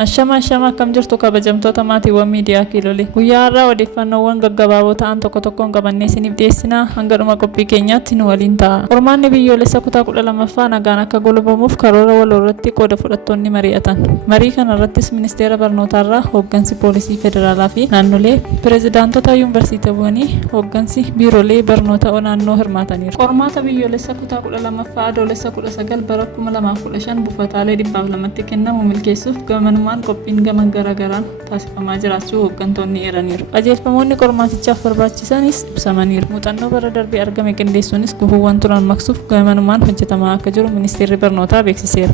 Ashama kam jirtu kabajamtoota maatiiwwan miidiyaa Kiiloolee. Guyyaa har'aa odeeffannoowwan gaggabaaboo ta'an tokko tokkoon qabannee isiniif dhiyeessina. Hanga dhuma qophii keenyaatti nu waliin ta'a. Qormaanni biyyoolessa kutaa 12ffaa nagaan akka golubamuuf karoora waloo irratti qooda fudhattoonni mari'atan. Marii kana irrattis ministeera barnootaarraa hooggansi poolisii federaalaa fi naannolee, pirezidaantota yuunivarsiitiiwwanii, hooggansi biiroolee barnoota naannoo hirmaataniiru. Qormaata biyyoolessa kutaa 12ffaa adoolessa 19 bara 2015 buufataalee 202tti kennamu milkeessuuf gamanumaan qophiin gama garaagaraan taasifamaa jiraachuu hooggantoonni eeraniiru. Qajeelfamoonni qormaatichaaf barbaachisanis ibsamaniiru. Muuxannoo bara darbee argame qindeessuunis gufuuwwan turan maqsuuf gamanumaan hojjetamaa akka jiru ministeerri barnootaa beeksiseera.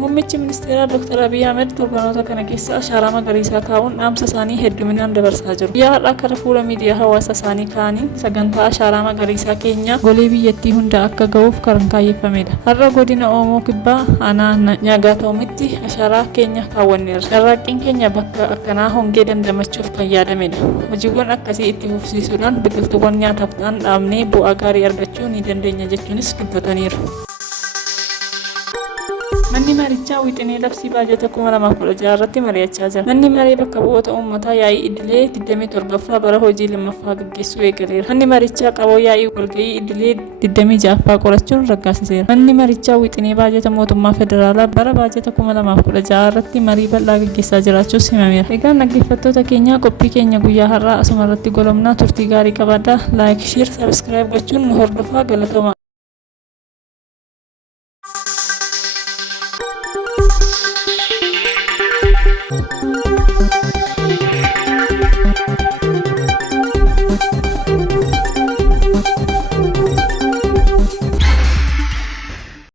Muummichi ministeeraa Dr. Abiy Ahmed torbanoota kana keessa ashaaraa magariisaa kaa'uun dhaamsa isaanii hedduminaan dabarsaa jiru. Guyyaa har'aa karaa fuula miidiyaa hawaasa isaanii kaa'aniin sagantaa ashaaraa magariisaa keenya golee biyyattii hunda akka ga'uuf kan kaayeffamedha. Har'a godina Oomoo Kibbaa aanaa Nyaagaatoomitti ashaaraa keenya kaawwanneerra. Carraaqqiin keenya bakka akkanaa hongee dandamachuuf kan yaadamedha. Hojiiwwan akkasii itti fufsiisuudhaan biqiltuuwwan nyaataaf ta'an dhaabnee bu'aa gaarii argachuu ni dandeenya jechuunis dubbataniiru. Manni marichaa wixinee labsii baajata 2016 irratti mari'achaa jira. Manni maree bakka bu'oota uummataa yaa'ii idilee 27ffaa bara hojii lammaffaa gaggeessuu eegaleera. Manni marichaa qaboo yaa'ii walga'ii idilee 26ffaa qorachuun raggaasiseera. Manni marichaa wixinee baajata mootummaa federaalaa bara baajata 2016 irratti marii bal'aa gaggeessaa jiraachuus himameera. Egaan dhaggeeffattoota keenya qophii keenya guyyaa har'aa asuma irratti goolabnaa. Turtii gaarii qabaadhaa. Laayik, sheer, sabiskiraayib gochuun nu hordofaa. Galatooma. Thank you.